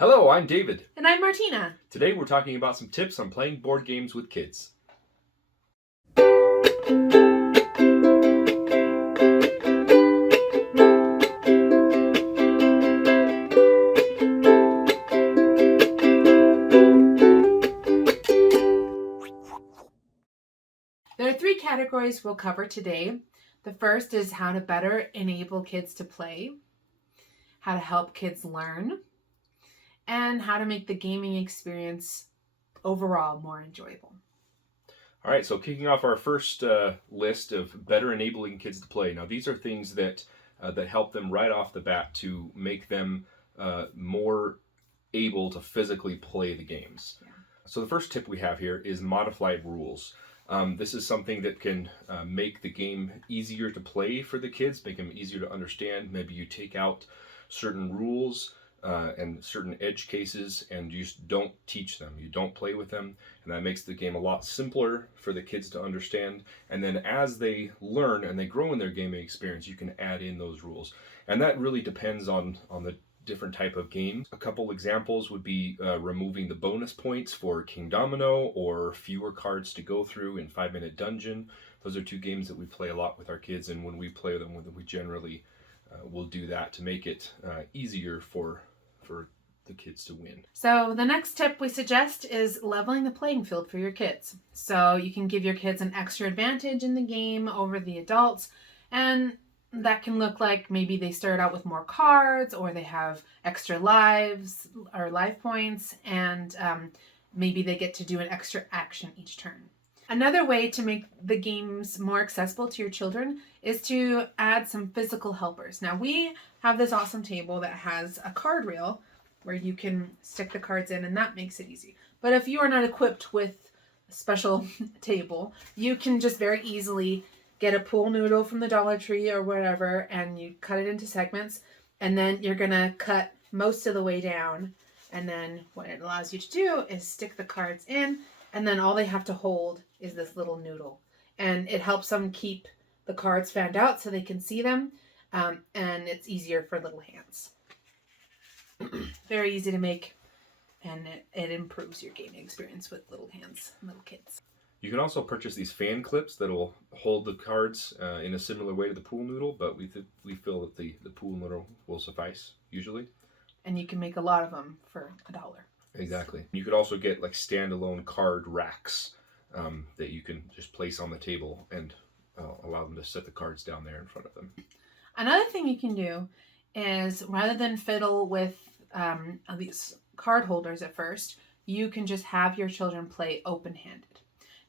Hello, I'm David. And I'm Martina. Today we're talking about some tips on playing board games with kids. There are three categories we'll cover today. The first is how to better enable kids to play, how to help kids learn, and how to make the gaming experience overall more enjoyable. All right, so kicking off our first list of better enabling kids to play. Now, these are things that help them right off the bat to make them more able to physically play the games. Yeah. So the first tip we have here is modified rules. This is something that can make the game easier to play for the kids, make them easier to understand. Maybe you take out certain rules and certain edge cases and you just don't teach them. You don't play with them, and that makes the game a lot simpler for the kids to understand. And then as they learn and they grow in their gaming experience, you can add in those rules. And that really depends on the different type of games. A couple examples would be removing the bonus points for King Domino or fewer cards to go through in 5 Minute Dungeon. Those are two games that we play a lot with our kids, and when we play them, we generally will do that to make it easier for the kids to win. So the next tip we suggest is leveling the playing field for your kids. So you can give your kids an extra advantage in the game over the adults, and that can look like maybe they start out with more cards, or they have extra lives or life points, and maybe they get to do an extra action each turn. Another way to make the games more accessible to your children is to add some physical helpers. Now, we have this awesome table that has a card reel where you can stick the cards in, and that makes it easy. But if you are not equipped with a special table, you can just very easily get a pool noodle from the Dollar Tree or whatever, and you cut it into segments, and then you're going to cut most of the way down. And then what it allows you to do is stick the cards in, and then all they have to hold is this little noodle. And it helps them keep the cards fanned out so they can see them, and it's easier for little hands. Very easy to make, and it improves your gaming experience with little hands, little kids. You can also purchase these fan clips that will hold the cards in a similar way to the pool noodle, but we feel that the pool noodle will suffice usually. And you can make a lot of them for $1. Exactly. You could also get like standalone card racks that you can just place on the table and allow them to set the cards down there in front of them. Another thing you can do is, rather than fiddle with these card holders at first, you can just have your children play open-handed.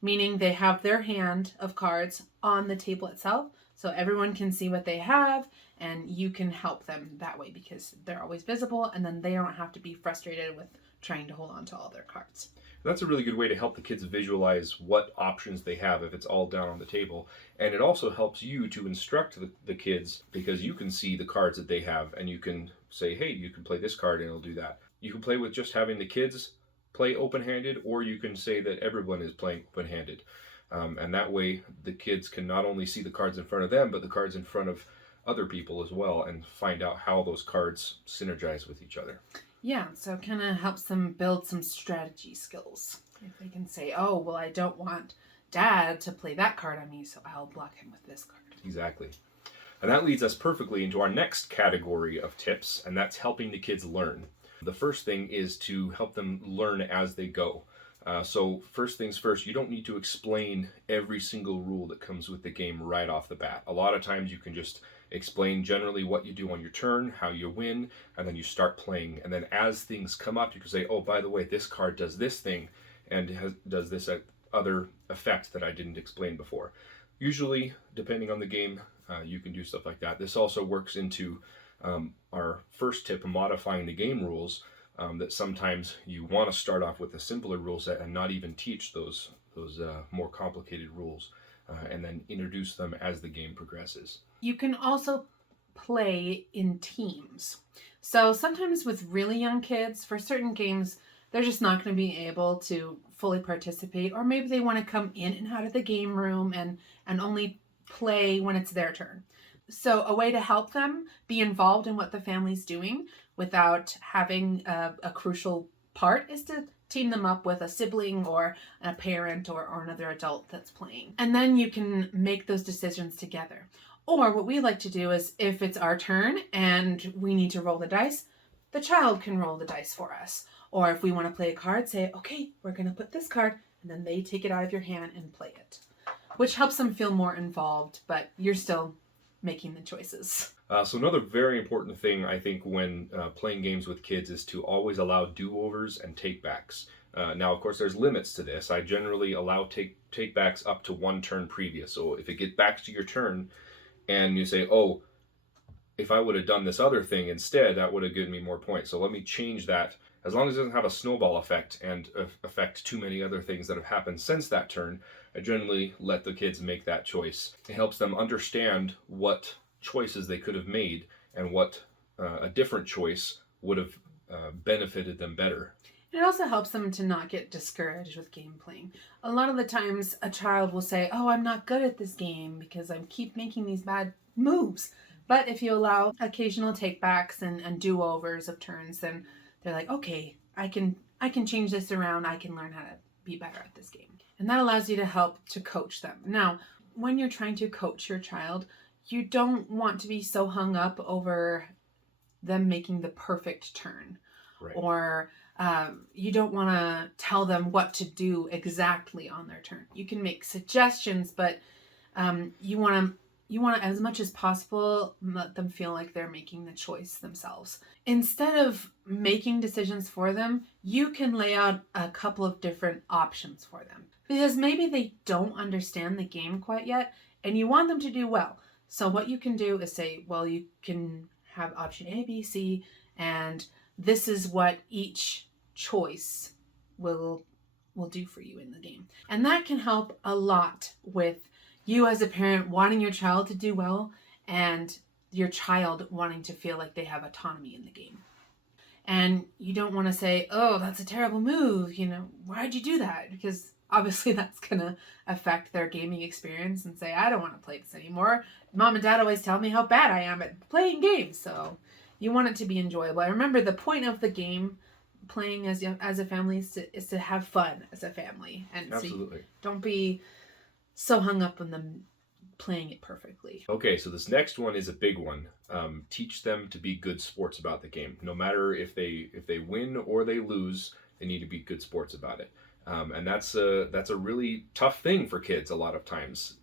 Meaning they have their hand of cards on the table itself, so everyone can see what they have, and you can help them that way because they're always visible, and then they don't have to be frustrated with trying to hold on to all their cards. That's a really good way to help the kids visualize what options they have if it's all down on the table. And it also helps you to instruct the kids, because you can see the cards that they have, and you can say, hey, you can play this card and it'll do that. You can play with just having the kids play open-handed, or you can say that everyone is playing open-handed. And that way the kids can not only see the cards in front of them, but the cards in front of other people as well, and find out how those cards synergize with each other. Yeah, so it kind of helps them build some strategy skills. If they can say, oh, well, I don't want Dad to play that card on me, so I'll block him with this card. Exactly. And that leads us perfectly into our next category of tips, and that's helping the kids learn. The first thing is to help them learn as they go. So first things first, you don't need to explain every single rule that comes with the game right off the bat. A lot of times you can just explain generally what you do on your turn, how you win, and then you start playing. And then as things come up, you can say, oh, by the way, this card does this thing and does this other effect that I didn't explain before. Usually, depending on the game, you can do stuff like that. This also works into our first tip, modifying the game rules, that sometimes you want to start off with a simpler rule set and not even teach those more complicated rules, and then introduce them as the game progresses. You can also play in teams. So sometimes with really young kids, for certain games, they're just not going to be able to fully participate, or maybe they want to come in and out of the game room and only play when it's their turn. So a way to help them be involved in what the family's doing without having a crucial part is to team them up with a sibling or a parent or another adult that's playing. And then you can make those decisions together. Or what we like to do is if it's our turn and we need to roll the dice, the child can roll the dice for us. Or if we want to play a card, say, okay, we're going to put this card, and then they take it out of your hand and play it, which helps them feel more involved, but you're still making the choices. So another very important thing, I think, when playing games with kids is to always allow do-overs and take-backs. Now, of course, there's limits to this. I generally allow take-backs up to one turn previous. So if it gets back to your turn and you say, oh, if I would have done this other thing instead, that would have given me more points. So let me change that. As long as it doesn't have a snowball effect and affect too many other things that have happened since that turn, I generally let the kids make that choice. It helps them understand what choices they could have made and what a different choice would have benefited them better. It also helps them to not get discouraged with game playing. A lot of the times a child will say, oh, I'm not good at this game because I keep making these bad moves. But if you allow occasional takebacks and do-overs of turns, then they're like, okay, I can change this around. I can learn how to be better at this game. And that allows you to help to coach them. Now, when you're trying to coach your child, you don't want to be so hung up over them making the perfect turn. Right. Or you don't want to tell them what to do exactly on their turn. You can make suggestions, but you want to, as much as possible, let them feel like they're making the choice themselves. Instead of making decisions for them, you can lay out a couple of different options for them. Because maybe they don't understand the game quite yet, and you want them to do well. So what you can do is say, well, you can have option A, B, C, and this is what each choice will do for you in the game. And that can help a lot with you as a parent wanting your child to do well and your child wanting to feel like they have autonomy in the game. And you don't want to say, oh, that's a terrible move. Why'd you do that? Because obviously that's going to affect their gaming experience and say, I don't want to play this anymore. Mom and dad always tell me how bad I am at playing games. So you want it to be enjoyable. I remember the point of the game playing as a family is to have fun as a family. And Absolutely. So don't be so hung up on them playing it perfectly. Okay, so this next one is a big one. Teach them to be good sports about the game. No matter if they win or they lose, they need to be good sports about it. And that's a really tough thing for kids a lot of times.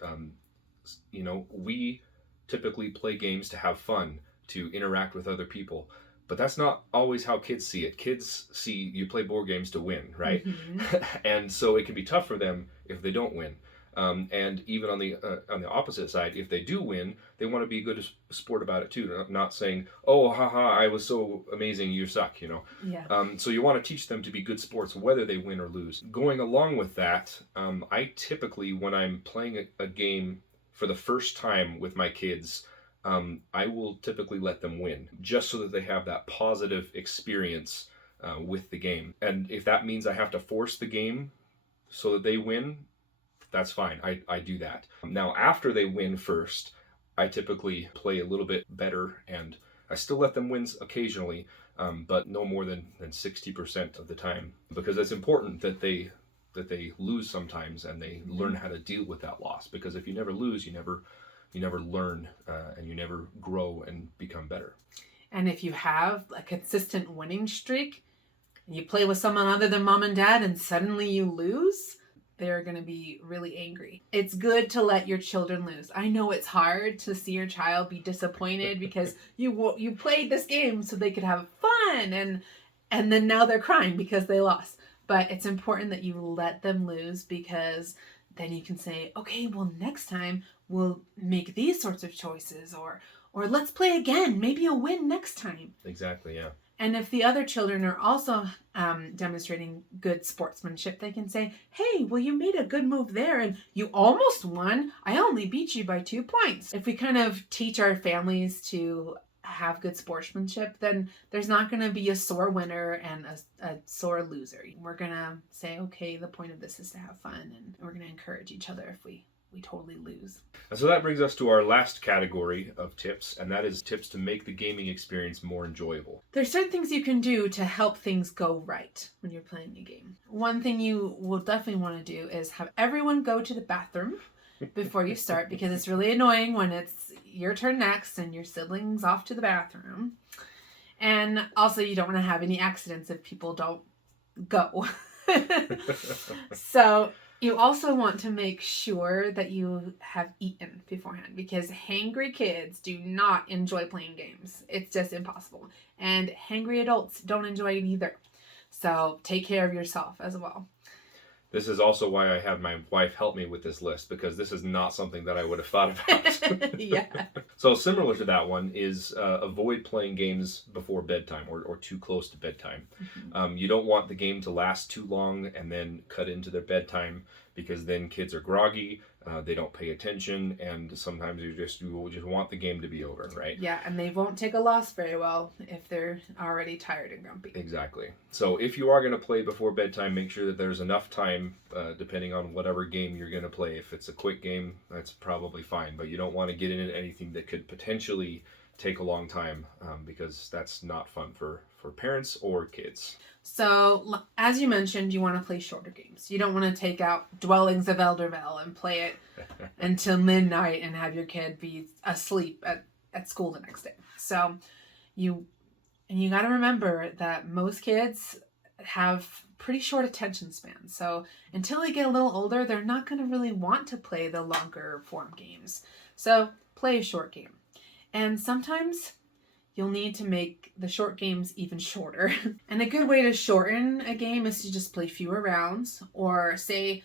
We typically play games to have fun, to interact with other people. But that's not always how kids see it. Kids see you play board games to win, right? Mm-hmm. And so it can be tough for them if they don't win. And even on the opposite side, if they do win, they want to be a good sport about it too. Not saying, "Oh, haha, I was so amazing, you suck," Yeah. So you want to teach them to be good sports, whether they win or lose. Going along with that, I typically, when I'm playing a game for the first time with my kids, I will typically let them win, just so that they have that positive experience with the game. And if that means I have to force the game so that they win, that's fine. I do that. Now, after they win first, I typically play a little bit better, and I still let them win occasionally, but no more than 60% of the time, because it's important that they lose sometimes and they learn how to deal with that loss. Because if you never lose, you never learn, and you never grow and become better. And if you have a consistent winning streak, and you play with someone other than mom and dad, and suddenly you lose, they're going to be really angry. It's good to let your children lose. I know it's hard to see your child be disappointed because you played this game so they could have fun, and then now they're crying because they lost. But it's important that you let them lose, because then you can say, okay, well, next time we'll make these sorts of choices, or let's play again. Maybe you'll win next time. Exactly, yeah. And if the other children are also demonstrating good sportsmanship, they can say, hey, well, you made a good move there and you almost won. I only beat you by 2 points. If we kind of teach our families to have good sportsmanship, then there's not going to be a sore winner and a sore loser. We're going to say, okay, the point of this is to have fun, and we're going to encourage each other if we we totally lose. And so that brings us to our last category of tips, and that is tips to make the gaming experience more enjoyable. There's certain things you can do to help things go right when you're playing a game. One thing you will definitely want to do is have everyone go to the bathroom before you start, because it's really annoying when it's your turn next and your siblings off to the bathroom. And also, you don't want to have any accidents if people don't go. So you also want to make sure that you have eaten beforehand, because hangry kids do not enjoy playing games. It's just impossible. And hangry adults don't enjoy it either. So take care of yourself as well. This is also why I have my wife help me with this list, because this is not something that I would have thought about. Yeah. So similar to that one is avoid playing games before bedtime or too close to bedtime. Mm-hmm. You don't want the game to last too long and then cut into their bedtime, because then kids are groggy, they don't pay attention, and sometimes you just want the game to be over, right? Yeah, and they won't take a loss very well if they're already tired and grumpy. Exactly. So if you are going to play before bedtime, make sure that there's enough time, depending on whatever game you're going to play. If it's a quick game, that's probably fine, but you don't want to get into anything that could potentially take a long time, because that's not fun for parents or kids. So, as you mentioned, you want to play shorter games. You don't want to take out Dwellings of Elderville and play it until midnight and have your kid be asleep at school the next day. So, you got to remember that most kids have pretty short attention spans. So, until they get a little older, they're not going to really want to play the longer form games. So, play a short game. And sometimes you'll need to make the short games even shorter. And a good way to shorten a game is to just play fewer rounds, or say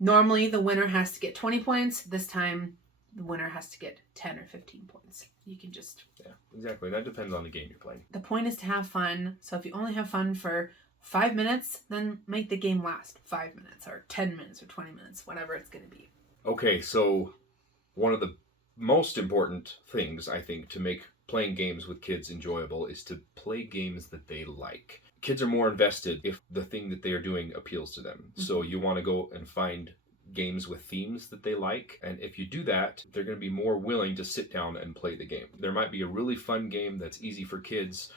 normally the winner has to get 20 points. This time the winner has to get 10 or 15 points. You can just... Yeah, exactly. That depends on the game you're playing. The point is to have fun. So if you only have fun for 5 minutes, then make the game last 5 minutes or 10 minutes or 20 minutes, whatever it's going to be. Okay, so one of the most important things, I think, to make playing games with kids enjoyable is to play games that they like. Kids are more invested if the thing that they are doing appeals to them. Mm-hmm. So you want to go and find games with themes that they like, and if you do that, they're going to be more willing to sit down and play the game. There might be a really fun game that's easy for kids,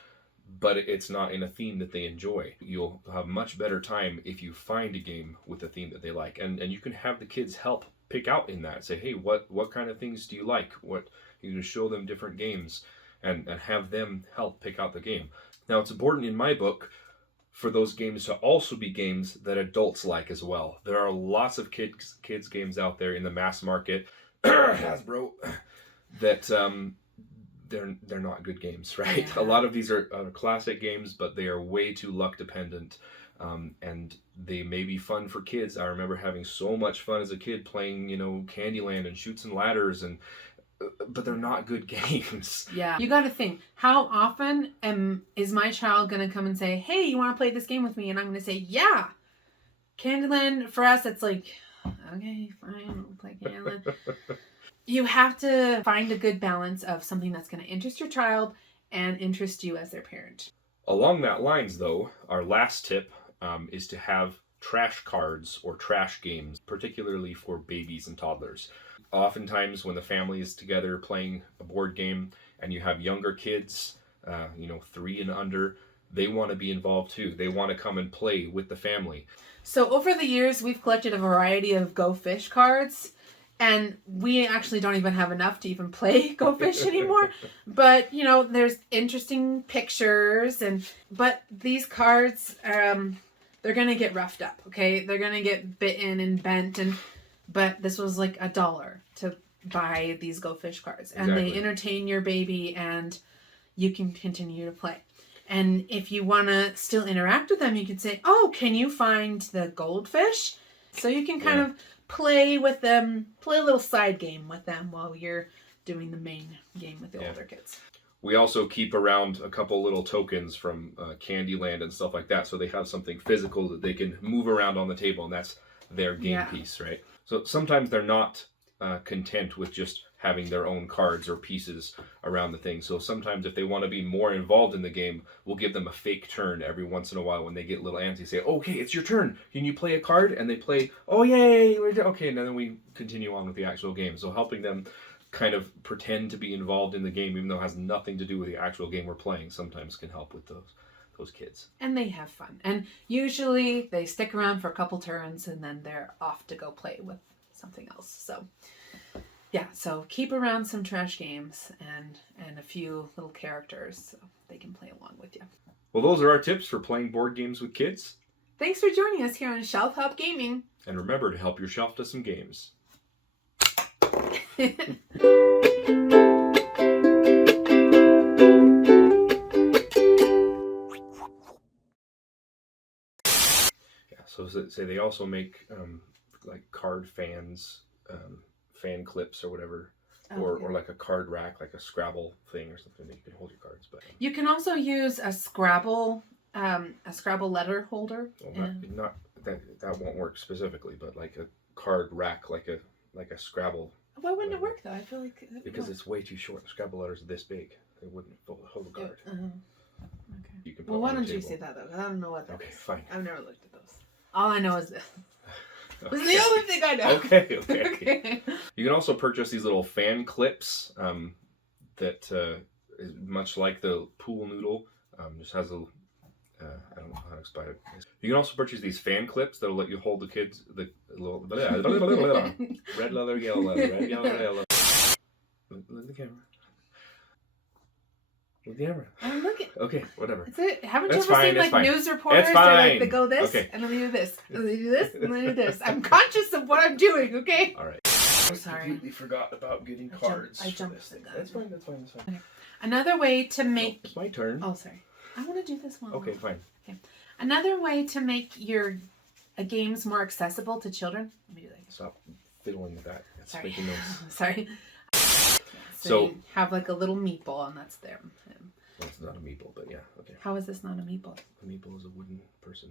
but it's not in a theme that they enjoy. You'll have much better time if you find a game with a theme that they like, and you can have the kids help pick out in that. Say, hey, what kind of things do you like? What you can show them different games and have them help pick out the game. Now, it's important in my book for those games to also be games that adults like as well. There are lots of kids games out there in the mass market, Hasbro, that they're not good games, right? Yeah. A lot of these are classic games, but they are way too luck dependent, and they may be fun for kids. I remember having so much fun as a kid playing, Candyland and Chutes and Ladders, but they're not good games. Yeah. You got to think, how often is my child going to come and say, hey, you want to play this game with me? And I'm going to say, yeah. Candyland, for us, it's like, okay, fine, we'll play Candyland. You have to find a good balance of something that's going to interest your child and interest you as their parent. Along that lines, though, our last tip is to have trash cards or trash games, particularly for babies and toddlers. Oftentimes when the family is together playing a board game and you have younger kids, 3 and under, they want to be involved too. They want to come and play with the family. So over the years, we've collected a variety of Go Fish cards, and we actually don't even have enough to even play Go Fish anymore. But, there's interesting pictures, but these cards, they're going to get roughed up, okay? They're going to get bitten and bent, but this was like $1 to buy these Go Fish cards. And Exactly. They entertain your baby and you can continue to play. And if you want to still interact with them, you can say, oh, can you find the goldfish? So you can kind of play with them, play a little side game with them while you're doing the main game with the older kids. We also keep around a couple little tokens from Candyland and stuff like that, so they have something physical that they can move around on the table, and that's their game piece, right? So sometimes they're not content with just having their own cards or pieces around the thing. So sometimes if they want to be more involved in the game, we'll give them a fake turn every once in a while when they get a little antsy. Say, okay, it's your turn. Can you play a card? And they play, oh, yay. Okay, and then we continue on with the actual game. So helping them kind of pretend to be involved in the game, even though it has nothing to do with the actual game we're playing, sometimes can help with those kids. And they have fun. And usually they stick around for a couple turns and then they're off to go play with something else. So yeah, so keep around some trash games and a few little characters so they can play along with you. Well, those are our tips for playing board games with kids. Thanks for joining us here on Shelf Hop Gaming. And remember to help your shelf to some games. So say they also make like card fans, fan clips or whatever, or like a card rack, like a Scrabble thing or something that you can hold your cards. But you can also use a Scrabble letter holder. Well, not that won't work specifically, but like a card rack, like a Scrabble. Why wouldn't it work though? I feel like because it's way too short. The Scrabble letters are this big; they wouldn't hold a card. Okay. You can put Well, why on don't the you table. say that though? Because I don't know what that Okay, is. fine. I've never looked at those. All I know is this. Okay. This is the only thing I know. Okay. You can also purchase these little fan clips that is much like the pool noodle. Just has a I don't know how to explain it. You can also purchase these fan clips that'll let you hold the kids the little red leather, yellow leather, red, yellow. Look at the camera. Look at the camera. I'm looking. Okay, whatever. That's it. Haven't That's you ever fine, seen like fine. news reporters? It's They're like, fine. they go this, Okay. and then they do this, and they do this, and they do this. I'm conscious of what I'm doing. Okay. All right. I'm sorry. I completely forgot about getting cards. I for jumped this the thing. gun. That's fine. That's fine. Another way to make. It's my turn. Oh, sorry. I want to do this one. Okay, fine. Okay. Another way to make your games more accessible to children. Let me do that. Stop fiddling with that. It's Sorry. making noise. Sorry. So- you have like a little meatball, and that's there. Well, it's not a meeple, but yeah, okay. How is this not a meatball? A meeple is a wooden person.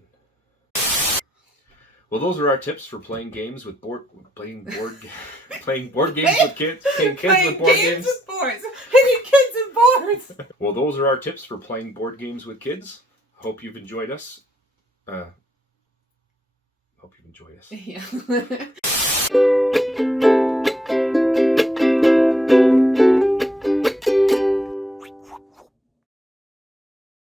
Well, those are our tips for playing games with playing board games with kids. Playing kids with board games. with boards. I need kids and boards. Well, those are our tips for playing board games with kids. Hope you've enjoyed us. Hope you've enjoyed us. Yeah.